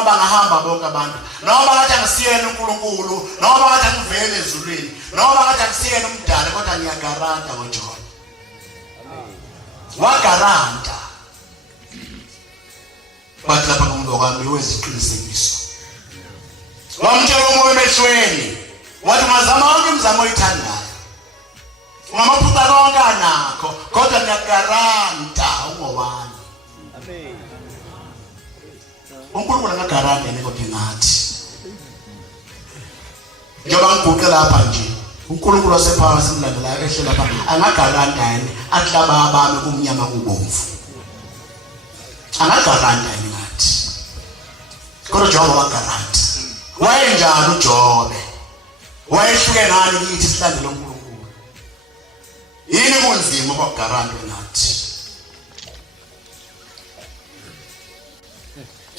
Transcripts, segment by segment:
noma bangahamba bonke abantu, noma ngathi angisiyeni uNkulunkulu, noma ngathi angivele ezulwini, noma ngathi angisiyeni umdala, kodwa ngiyagaranta ngoJohn. Wagaranta. Bathi lapha kumuntu okwami weziqinisekiso. Wamtshela umoya emehlweni, wathi ungazama yonke imizamo oyithandayo. Ungamaphutha konke anakho, kodwa ngiyagaranta ungowami. Amen. uNkulunkulu angagarante nekodwa ngathi. Njengoba ngiguqe lapha nje, uNkulunkulu wasephakathi simlandelayo ehlela lapha angagaranta yini athi laba abami kumnyama kubomvu. Angagaranta yini ngathi. Kodwa Jobe wagaranti. Wayenjani uJobe? Wayehluke ngani kithi silandele uNkulunkulu? Yini kunzima ukugaranta ngathi?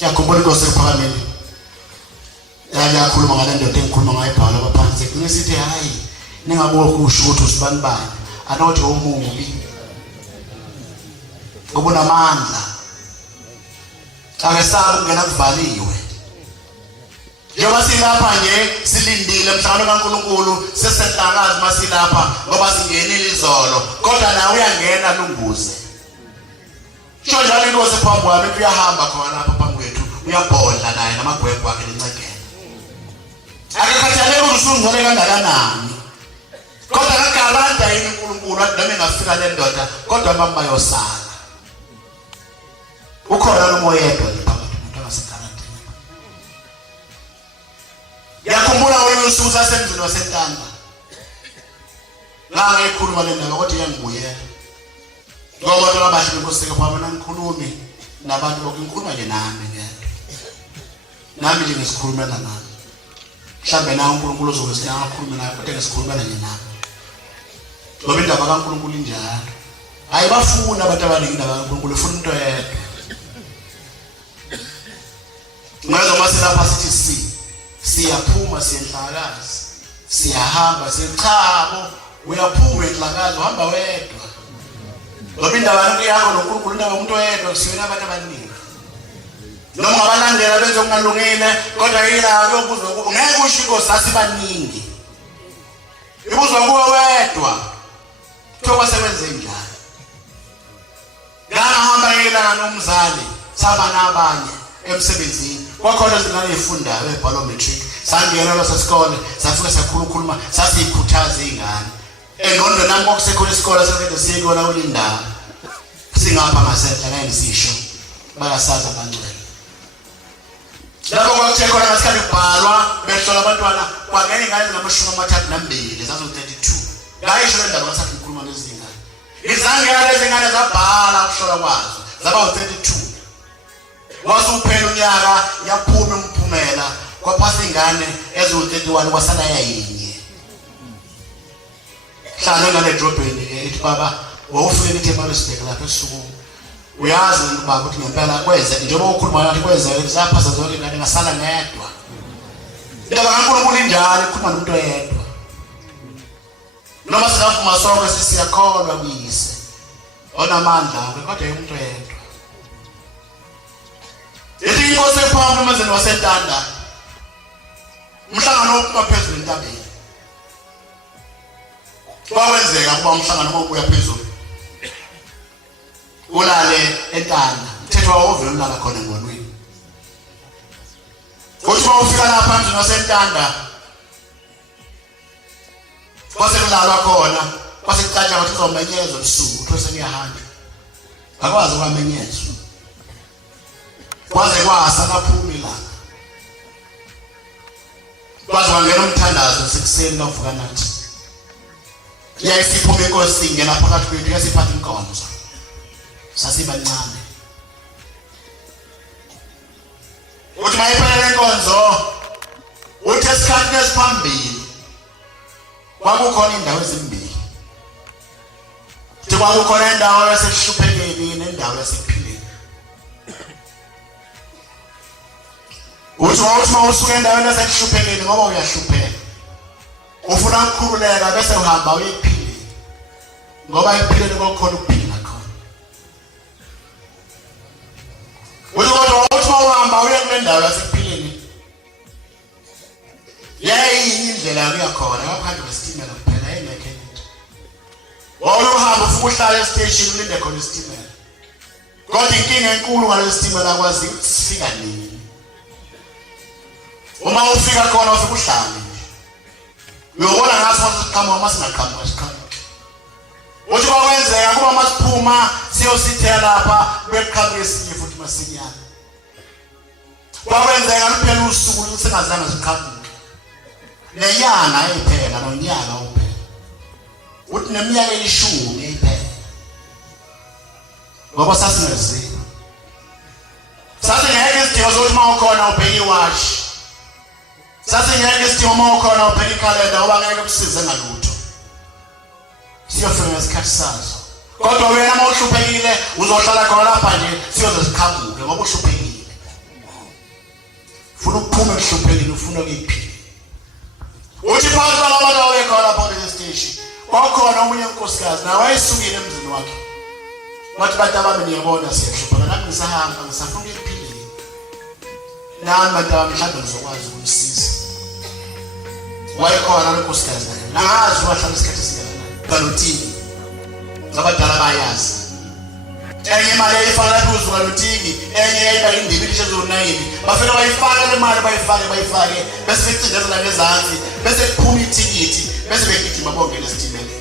Yakhumbula inkosi ePhakameni. Yakhuluma ngale ndoda engikhuluma ngayo ebhala laphansi. Ngisithi hayi ningaboku usho ukuthi usibani bani. Anothi omubi. Ngoba unamandla. Akasaba ukungena kuvaliwe. Njengoba silapha nje silindile mhlawumbe kaNkulunkulu sesenhlakazi masilapha ngoba singenile izolo kodwa nawe uyangena lunguze. Sho njalo inkosi phambi kwami kuyahamba khona lapha phambi kwethu uyabhodla naye namagwegwe akhe lencekela. Akakhathalele ukuthi usungcwele kangakanani. Kodwa akagaranta yini uNkulunkulu athi noma engafika le ndoda kodwa mama bayosala. Ukhona umoya yedwa phakathi umuntu angasegaranta. Yakhumbula uYusufu sasemzini waseNtanda. La ngikhuluma le ndaba kodwa iyangibuyela. Ngoba abantu abahle benkosike phakathi nangikhulumi nabantu bokungikhuluma nje nami ngento. Nami nje ngisikhulumela nami. Mhlambe na uNkulunkulu uzokusinika ukukhuluma naye kodwa ngisikhulumela nje nami. Ngoba indaba kaNkulunkulu injalo. Hayi bafuna abantu abaningi indaba kaNkulunkulu ufuna umuntu oyedwa. Manje masilapha sithi siyaphuma siyenhlakazi. Siyahamba sichabo uyaphuma enhlakazi uhamba wedwa. Ngoba indaba yakho noNkulunkulu indaba umuntu oyedwa kusiyona abantu abaningi. Noma ngabalandela benze okungalungile kodwa yila yokuzwa ngeke usho inkosi asibaningi. Ibuzwa kuwe wedwa. Thoba sebenze njani? Ngahamba yila nomzali saba nabanye emsebenzini. Kwakhona izingane ezifundayo eBiometric. Sangena lasesikole safika sakhulukhuluma sasikhuthaza izingane. Engqondo nami okusekhona isikole seside siyekona ulindawo. Singapha ngasentla ngayisisho bayasaza abangcwele. Lapho kwakuthe khona ngasikhathi kubhalwa behlola abantwana kwangena ingane ezingama32 zazo32. Ngayisho le ndaba ngasathi ngikhuluma nezingane. Izangena lezi ngane zabhala ukuhlola kwazo zaba u32. Wasuphela unyaka yaphuma umphumela kwaphasa ingane ezo31 kwasala yayinye. Hlala ngale edrobheni ethi baba wawufike eThemalosbek lapha esuku. Uyazi baba ukuthi ngempela kweze njengoba ukhuluma ngathi kweze zaphasa zonke ingane ngasala ngedwa. Indaba kaNkulunkulu injalo ikhuluma nomuntu oyedwa. Noma singafuma sonke sisiyakholwa kuyise. Onamandla kodwa umuntu oyedwa. Ethi inkosi ephakathi emazweni waseNtanda. Umhlangano ophuma phezulu entabeni. Kwawenzeka kuba umhlangano obuya phezulu. Ulale eNtanda. Umthetho wawuvela umlala khona ngonweni. Kuthi ufika lapha emazweni waseNtanda. Kwase kulalwa khona. Kwase kucatsha ukuthi uzomenyezwa ubusuku uthi sengiyahamba. Akwazi ukwamenyezwa. Kwaze kwasa kaphumi la. Kwaze kwangena umthandazo sekuseni kavuka nathi. Yayisiphuma inkosi ingena phakathi kwethu yasiphatha inkonzo. Sasibancane. Uthi mayiphela lenkonzo uthi esikhathini esiphambili kwakukhona indawo ezimbili. Uthi kwakukhona indawo yasekuhluphekeni nendawo yasekuphileni. Uthi mawusuka endaweni yasekuhluphekeni ngoba uyahlupheka. Ufuna ukukhululeka bese uhamba uye ekuphileni. Ngoba ekuphileni kokukhona ukuphila khona. Uthi kodwa uthi mawuhamba uye kule ndawo yasekuphileni indlela kuyakhona ngaphandle kwesitimela kuphela engekho into. Wawuhamba ufika uhlala estation ulinde khona isitimela. Kodwa inkinga enkulu ngalesi sitimela akwazi ukuthi sifika nini. Uma ufika khona ufika uhlale. Uyobona ngathi masiqhamuka masingaqhamuka siqhamuka. Uthi kwakwenzeka kuba masiphuma siyosithela lapha beqhamuka esinye futhi masinyana. Kwakwenzeka kuphela usuku singazange siqhamuke. Nenyanga eyiphela nonyaka uphela. Uthi neminyaka 10 eyiphela. Ngoba sasingezini. Sasingeke isidingo sokuthi uma ukhona ubheke iwatch. Sasingeke isidingo uma ukhona ubheke ikhalenda ngoba ngeke kusize ngalutho. Siyofika ngesikhathi sazo. Kodwa wena uma uhluphekile uzohlala khona lapha nje siyoze siqhamuke ngoba uhluphekile. Ufuna ukuphuma ehluphekile ufuna ukuyiphila. Uthi phakathi kwalabantu abekhona lapha kule station. Kwakhona omunye unkosikazi naye wayesukile emzini wakhe. Wathi bantu abami niyabona siyahlupha nami ngisahamba ngisafuna ukuphila. Nami bantu abami mhlawumbe ngizokwazi ukumsiza. Wayekhona unkosikazi naye. Nangazi wahlala isikhathi esingakanani. Kalotini. Ngabadala bayazi. Enye imali ayifaka lapha uzuka Kalotini, enye yayiba indibili ezonayini. Bafika bayifaka le mali bayifake bese becindezela ngezansi bese kuphuma ithikithi bese begijima bonke lesitimela.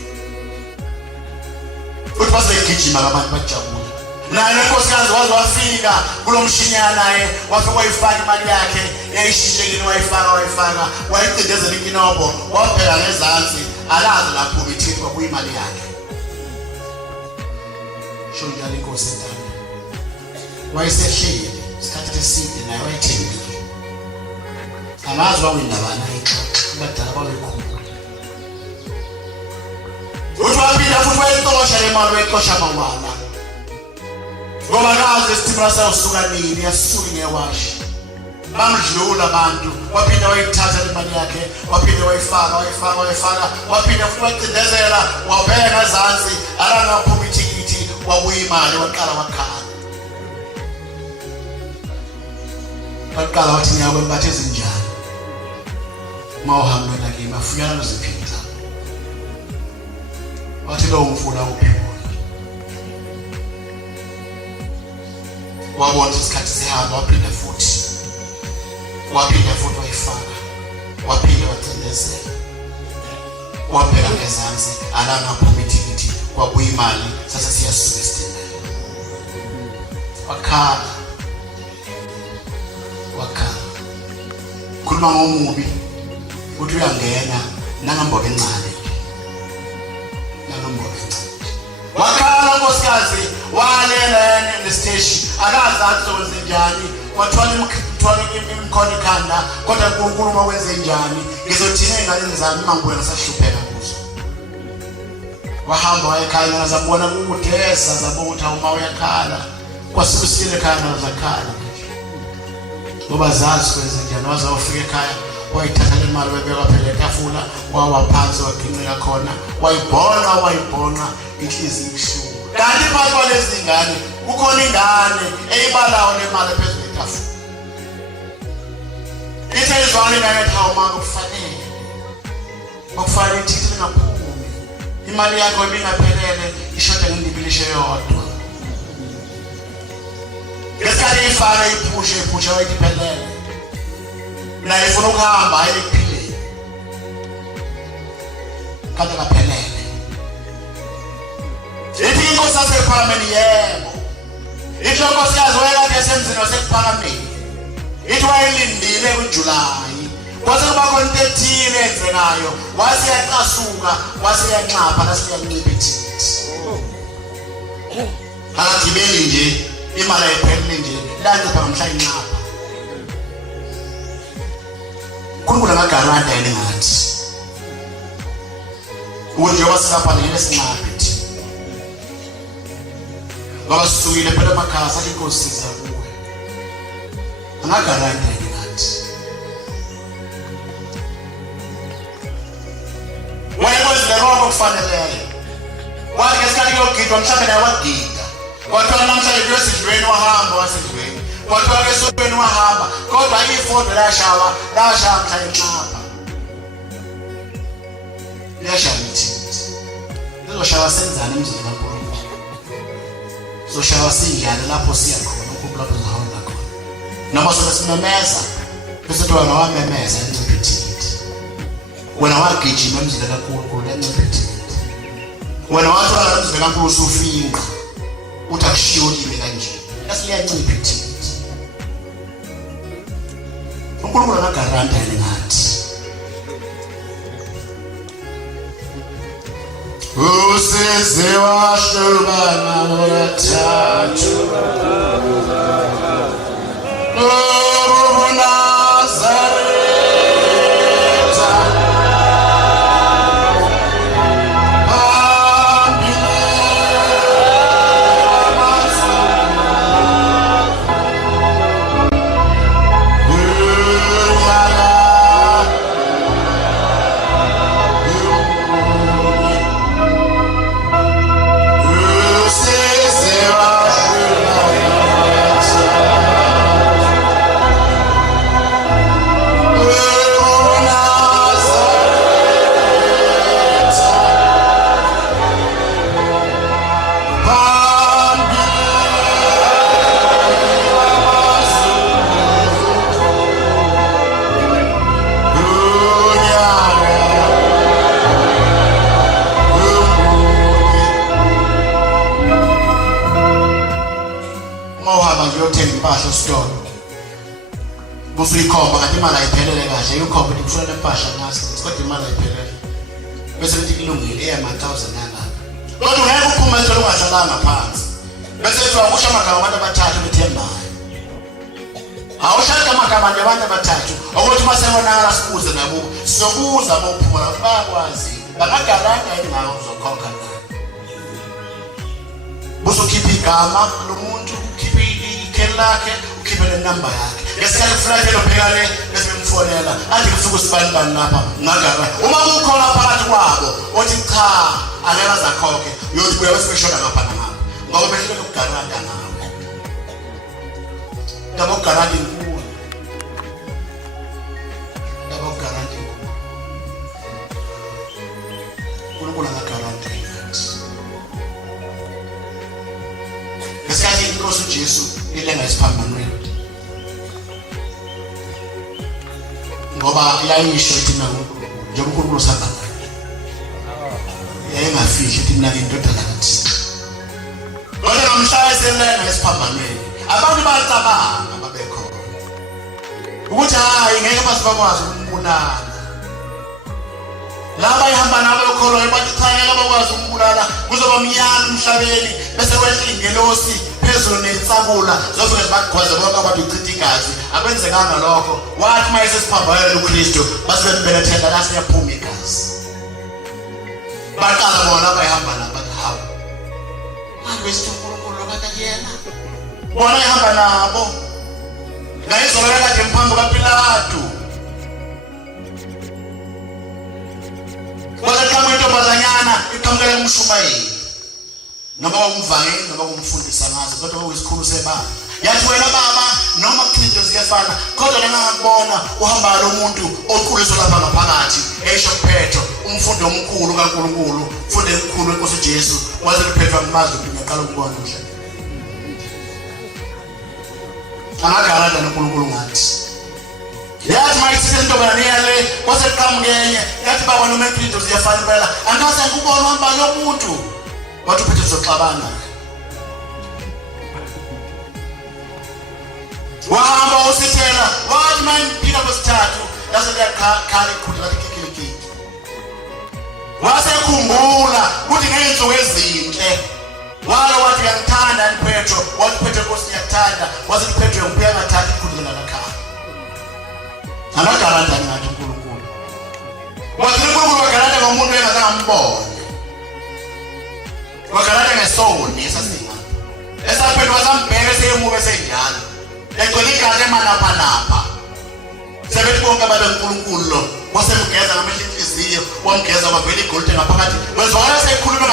Uthi basegijima abantu bajabula. Naye unkosikazi waze wafika kulomshinyana naye wafika wayifaka imali yakhe yayishintshekile wayifaka wayicindezela inkinobho waphela ngezansi alazi lapho ithikithi kwakuyimali yakhe. Shonjani inkosi endala. Wayesehleli isikhathi eside naye wayethembile. Amazi wawindabana ayixoxa abadala babekhulu. Uthi waphinda futhi wayixosha le mali wayixosha amawala. Ngoba kazi isitimela sayusuka nini yasuka ngewashi. Bamdlula abantu waphinda wayithatha le mali yakhe waphinda wayifaka waphinda futhi wacindezela wabheka ngezansi alangaphuma ithikithi wakuyimali waqala wakhala. Waqala wathi nyawe mbathe ezinjani. Mawuhamba la kimi afunyana noziphinza. Wathi lo umfuna uphi. Wabona isikhathi sihamba waphinda futhi wayifaka waphinda wacindezela wabheka ngezansi alangaphuma ithikithi kwakuyimali sase siyasuka isitimela. Wakhala khuluma ngomubi uthi uyangena nangambobe encane wakhala unkosikazi walela nestation akazi athi njani wathwala imkhono ekhanda kodwa uNkulunkulu makwenze njani ngizothina ingane zami mangibuye ngisahlupheka kuzo. Wahamba wayekhaya ngazabona ukudesa zabona ukuthi awuma uyakhala kwasibusile ekhaya ngazakhala ngoba zazi kwenze njani. Wazawufika ekhaya wayithatha le mali wayibeka phela etafula wawaphansi waginqika khona wayibhonqa inhliziyo ibuhlungu. Kanti phakathi kwalezi ingane kukhona ingane eyibalawo le mali phezulu etafula. Ithe izwane ingane ethi awuma kufanele ithikithi lingaphumi imali yakho ibingaphelele ishoda ngendibilisho yodwa. Ngesikhathi ifaka iphusha wayithi phelele naye ifuna ukuhamba ayekuphileni kanti kaphelele. Ithi inkosi yasephalameni yebo. Ithi unkosikazi wayekade esemzini wasephalameni. Ithi wayelindile kuJulayi kwase kuba khona into ethile enzekayo wase yacasuka wase yanxapha nasiyancipha ithikithi. Akagibeli nje imali ayiphelele nje lancipha ngamhla inxapha. Kunkulu ngagaranta yini ngathi ukuthi wasilapha ngene sinqaphi ngoba sisukile phela emakhaya sathi inkosi siza kuwe angagaranta yini ngathi wayekwenzile konke okufaneleyo. Wathi ngesikhathi kuyogidwa mhlawumbe naye wagida kwathiwa namhlanje kuyosidlweni wahamba wasedlweni kwathiwa kesokweni wahamba kodwa ifoto lashaya mhla inxapha. liyashaya lizoshawa senzana emzini kaNkulunkulu. Sizoshawa sinjani lapho siya khona uNkulunkulu lapho sizohamba khona. Noma sobe simemeza bese kuthi wena wamemeza enciphethe. Wena wagijima emzini kaNkulunkulu enciphethe. Wena wathola emzini kaNkulunkulu usufinqa uthi akushiyo kimi kanje. Yasiliyanciphethe. uNkulunkulu akagaranta yena ngathi. Usize washlukana nolwathathu usuyikhomba kanti imali ayiphelele kahle uyikhomba ukuthi kufanele empahla ngaso kodwa imali ayiphelele bese lithi kulungile eya 1000 yalapha kodwa ngeke uphume ethola ungahlalanga phansi bese ethiwa kusho amagama abantu abathathu bethembayo awushaka amagama abantu abathathu ukuthi masebonakala sibuze nabo sizobuza bophuma bayakwazi bangagaranta ingawo uzokhokha nayo buzokhipha igama lomuntu ukhiphe ikheli lakhe ukhiphe nenamba yakhe ngesikhathi kufanele phela ubhekane bese bemfonela athi kusuku sibani bani lapha ngagara uma kukhona phakathi kwabo othi cha angeke azakhokhe uyothi buya bese beshona ngapha ngapha ngoba behlele ukugaranta ngawe ndaba ukugaranta inkulu ndaba ukugaranta uNkulunkulu angagaranta ngathi ngesikhathi inkosi uJesu ilenga isiphambanweni ngoba yayisho ithi nje uNkulunkulu sanga yayingafihli ithi mina indodana kaThixo kodwa namhlanje selenga esiphambanweni abantu bacabanga babekhona ukuthi hayi ngeke basibakwazi ukumbulala laba ihamba nabo lokholwa bathi cha ngeke bakwazi ukumbulala kuzoba mnyama emhlabeni bese kwehla ingelosi phezulu nensabula zofike zibagqwaze bonke abantu uchitha igazi akwenzekanga lokho wathi mayese siphambanweni uKristu base bebelethela la siyaphuma igazi baqala bona abayihamba nabathi hawo manje wesiNkulunkulu lokade yena bona ihamba nabo ngayizoleka kade mphambo kaPilato kodwa kama intombazanyana iqhamukela kumshumayeli noma kumvangeli noma kumfundisa ngazo kodwa kwesikhulu sebandla yathi wena baba noma kuthinte ziyafana kodwa ngangakubona uhamba lo muntu oquliswa lapha ngaphakathi esho kuphetho umfundo omkhulu kaNkulunkulu ufunde omkhulu enkosi uJesu waze kuphethwa ngamazi ngiyaqala ukubona umhlaba angagaranta noNkulunkulu ngathi yathi mayisithi intombazane yale kwase qhamukenye yathi baba noma kuthinte ziyafana impela angaze ngikubona uhamba lo muntu wathi uphethe soxabana wahamba usithela wathi mayiphinda kwesithathu lase liyakhala ikhulu lathi kikiliki wasekhumbula ukuthi ngezinsuku ezinhle wala wathi uyangithanda niPetro wathi Petro Nkosi uyakuthanda wathi Petro ngibuya ngathatha ikhulu lalakhaya angagaranta ngathi uNkulunkulu wathi uNkulunkulu wagaranta ngomuntu engazangambona wagaranta ngesoni esasinga esaphethu wasambheka seyemuke senjalo egcwele igazi emanaphanapha sebethi bonke abantu uNkulunkulu lo wasemgeza ngamehlo inhliziyo wamgeza kwavela igolide ngaphakathi wezwakala sekhuluma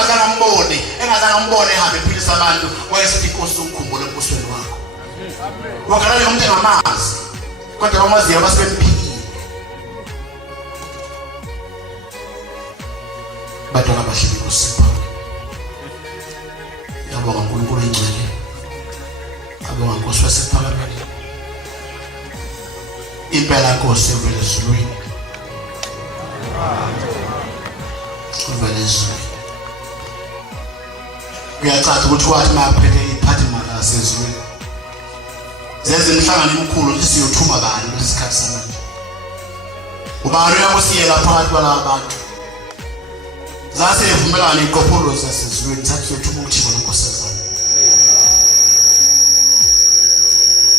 engazangambone ehambe ephilisa abantu wayesithi inkosi ukukhumbula embusweni wakho wagaranta ngomuntu engamazi kodwa bamaziyo basebemphikile Bantwana bahle bekusipha. Yabonga uNkulunkulu engcwele. Abonga Nkosi wasephalamende. Impela Nkosi evele ezulwini. Uvele ezulwini. Kuyacaca ukuthi wathi maphethe iphathi makase ezulwini. Zenze imihlangano emikhulu ukuthi siyothuma bani lesikhathi samanje. Ubani uyabusiyela phakathi kwalabo bantu. Zase evumelana iqopholo zasezulwini sathi siyothuma uThixo noNkosazana.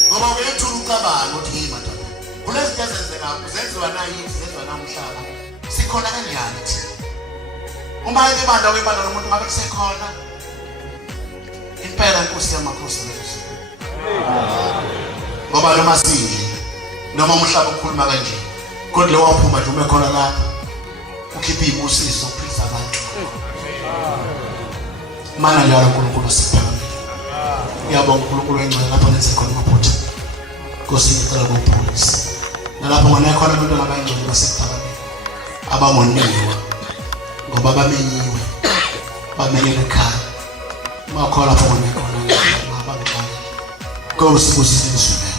Ngoba uyethula ucabanga ukuthi hey madodana. Kulezi zinto ezenzeka kuzenziwa nayithi zenziwa namhlanje. Sikhona kanjani thina? Uma ibandla kwibandla lomuntu ngabe kusekhona. Impela Nkosi yamakhosi lethu. Ngoba noma sinje noma umhlaba ukhuluma kanje kodwa lo waphuma nje umekhona lapha ukhipha ibusiso ukuphisa abantu. Mana njalo uNkulunkulu siphelele. Ngiyabonga uNkulunkulu engcwele lapha lenze khona amaphutha. Nkosi ngicela ukupholisa. Nalapho ngone khona abantwana abangcwele basekuthabaleni. Abangoniwa ngoba bamenyiwe. Bamenyelwe ekhaya. Makho lapho ngone khona abangcwele. Nkosi kusizwe.